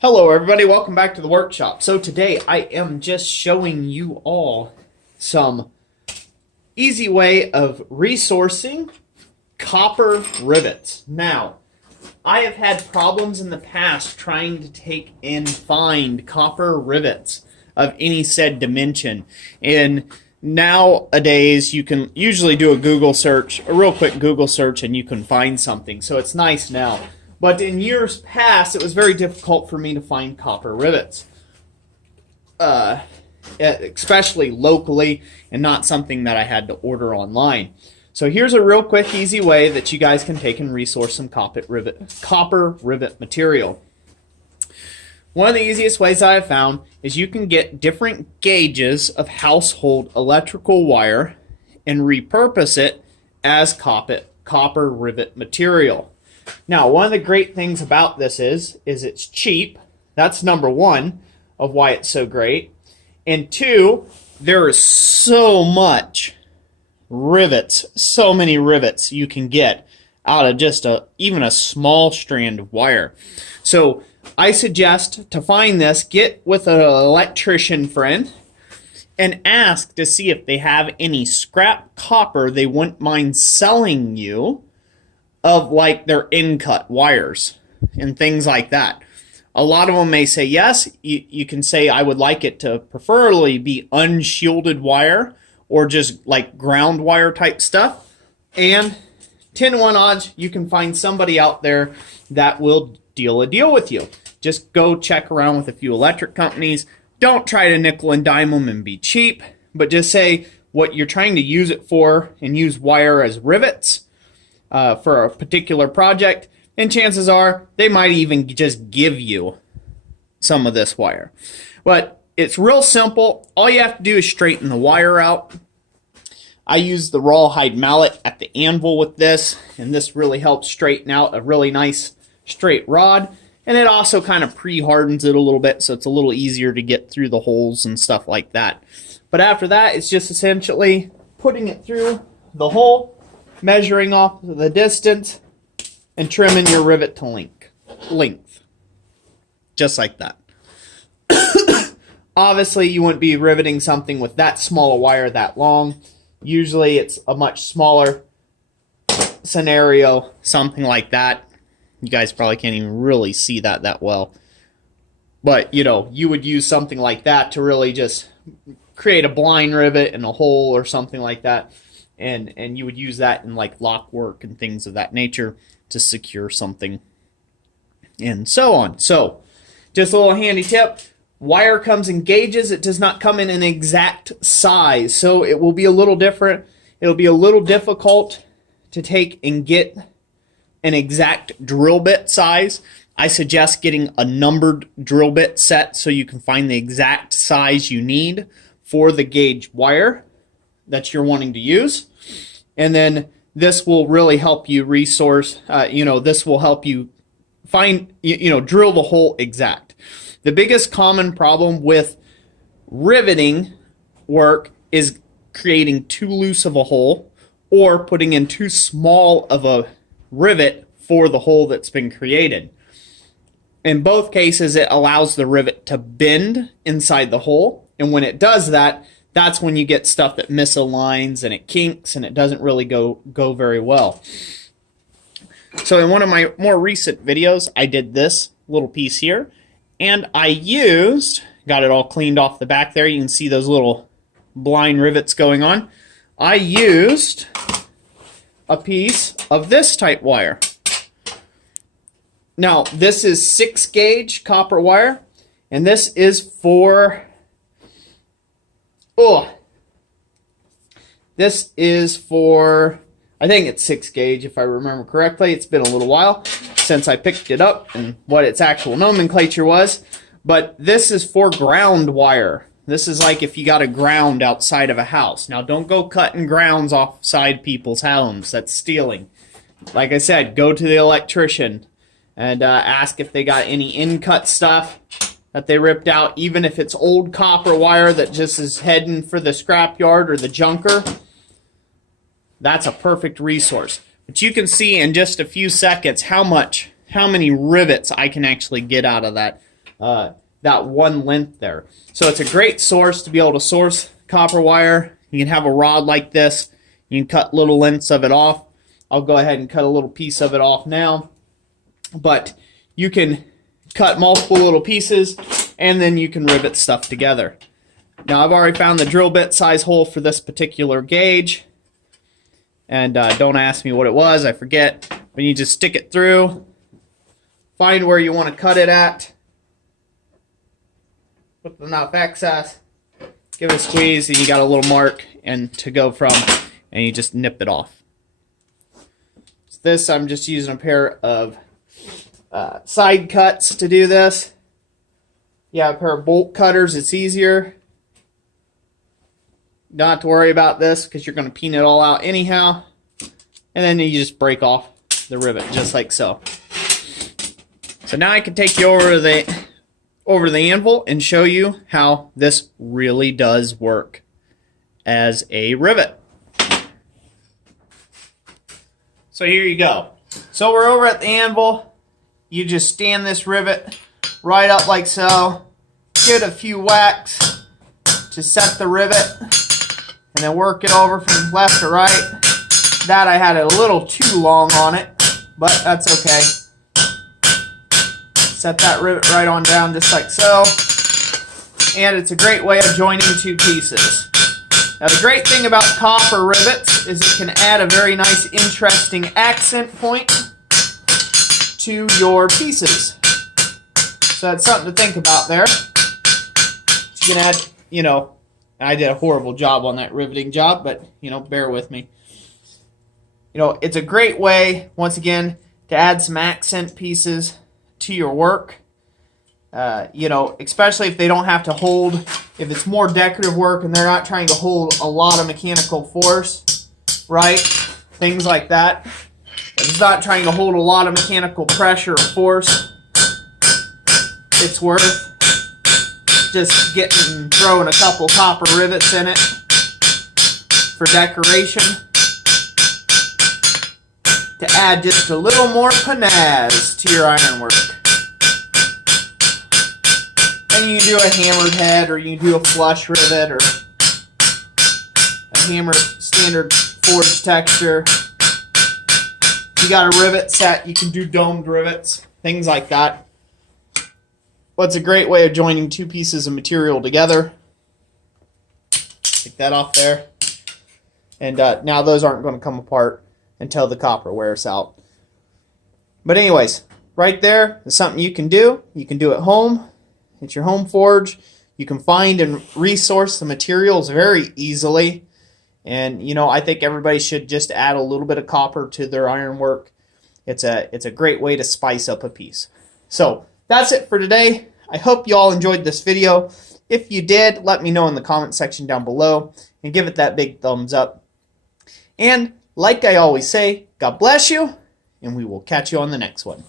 Hello everybody, welcome back to the workshop. So today I am just showing you all some easy way of resourcing copper rivets. Now, I have had problems in the past trying to take and find copper rivets of any said dimension. And nowadays you can usually do a Google search, a real quick Google search, and you can find something. So it's nice now. But in years past, it was very difficult for me to find copper rivets, especially locally, and not something that I had to order online. So here's a real quick, easy way that you guys can take and resource some copper rivet material. One of the easiest ways that I've found is you can get different gauges of household electrical wire and repurpose it as copper rivet material. Now, one of the great things about this is it's cheap. That's number one of why it's so great. And two, there is so much rivets, so many rivets you can get out of just even a small strand of wire. So I suggest to find this, get with an electrician friend and ask to see if they have any scrap copper they wouldn't mind selling you of like their in-cut wires and things like that. A lot of them may say yes. You can say I would like it to preferably be unshielded wire or just like ground wire type stuff. And 10 to 1 odds you can find somebody out there that will deal a deal with you. Just go check around with a few electric companies. Don't try to nickel and dime them and be cheap, but just say what you're trying to use it for and use wire as rivets for a particular project, and chances are they might even just give you some of this wire. But it's real simple. All you have to do is straighten the wire out. I use the rawhide mallet at the anvil with this, and this really helps straighten out a really nice straight rod, and it also kind of pre-hardens it a little bit so it's a little easier to get through the holes and stuff like that. But after that, it's just essentially putting it through the hole, measuring off the distance, and trimming your rivet to length. Just like that. Obviously, you wouldn't be riveting something with that small a wire that long. Usually, it's a much smaller scenario, something like that. You guys probably can't even really see that well. But, you know, you would use something like that to really just create a blind rivet in a hole or something like that. And you would use that in like lock work and things of that nature to secure something and so on. So just a little handy tip, wire comes in gauges. It does not come in an exact size, so it will be a little different. It'll be a little difficult to take and get an exact drill bit size. I suggest getting a numbered drill bit set so you can find the exact size you need for the gauge wire that you're wanting to use. And then this will really help you resource, this will help you find, drill the hole exact. The biggest common problem with riveting work is creating too loose of a hole or putting in too small of a rivet for the hole that's been created. In both cases, it allows the rivet to bend inside the hole, and when it does that, that's when you get stuff that misaligns and it kinks and it doesn't really go very well. So in one of my more recent videos, I did this little piece here, and I got it all cleaned off the back there. You can see those little blind rivets going on. I used a piece of this type wire. Now, this is 6 gauge copper wire, and this is for this is for, I think it's 6 gauge if I remember correctly. It's been a little while since I picked it up and what its actual nomenclature was. But this is for ground wire. This is like if you got a ground outside of a house. Now don't go cutting grounds outside people's homes. That's stealing. Like I said, go to the electrician and ask if they got any in-cut stuff that they ripped out, even if it's old copper wire that just is heading for the scrapyard or the junker. That's a perfect resource. But you can see in just a few seconds how many rivets I can actually get out of that that one length there. So it's a great source to be able to source copper wire. You can have a rod like this. You can cut little lengths of it off. I'll go ahead and cut a little piece of it off now. But you can cut multiple little pieces, and then you can rivet stuff together. Now I've already found the drill bit size hole for this particular gauge. And don't ask me what it was, I forget. But you just stick it through, find where you want to cut it at, put enough excess, give it a squeeze, and you got a little mark and to go from, and you just nip it off. So this, I'm just using a pair of side cuts to do this. You have a pair of bolt cutters, it's easier. Don't have to worry about this because you're going to peen it all out anyhow. And then you just break off the rivet just like so. So now I can take you over the anvil and show you how this really does work as a rivet. So here you go. So we're over at the anvil. You just stand this rivet right up like so. Give it a few whacks to set the rivet. And then work it over from left to right. That I had it a little too long on it, but that's okay. Set that rivet right on down just like so. And it's a great way of joining two pieces. Now the great thing about copper rivets is it can add a very nice interesting accent point to your pieces. So that's something to think about there. You can add, you know, I did a horrible job on that riveting job, but, you know, bear with me. You know, it's a great way, once again, to add some accent pieces to your work. You know, especially if they don't have to hold, if it's more decorative work and they're not trying to hold a lot of mechanical force, right? Things like that. If it's not trying to hold a lot of mechanical pressure or force, it's worth just throwing a couple copper rivets in it for decoration to add just a little more panazz to your ironwork. And you can do a hammered head, or you can do a flush rivet, or a hammered standard forged texture. If you got a rivet set, you can do domed rivets, things like that. Well, it's a great way of joining two pieces of material together. Take that off there. And now those aren't going to come apart until the copper wears out. But anyways, right there is something you can do. You can do at home. It's your home forge. You can find and resource the materials very easily. And, you know, I think everybody should just add a little bit of copper to their ironwork. It's a great way to spice up a piece. So that's it for today. I hope you all enjoyed this video. If you did, let me know in the comment section down below and give it that big thumbs up. And like I always say, God bless you, and we will catch you on the next one.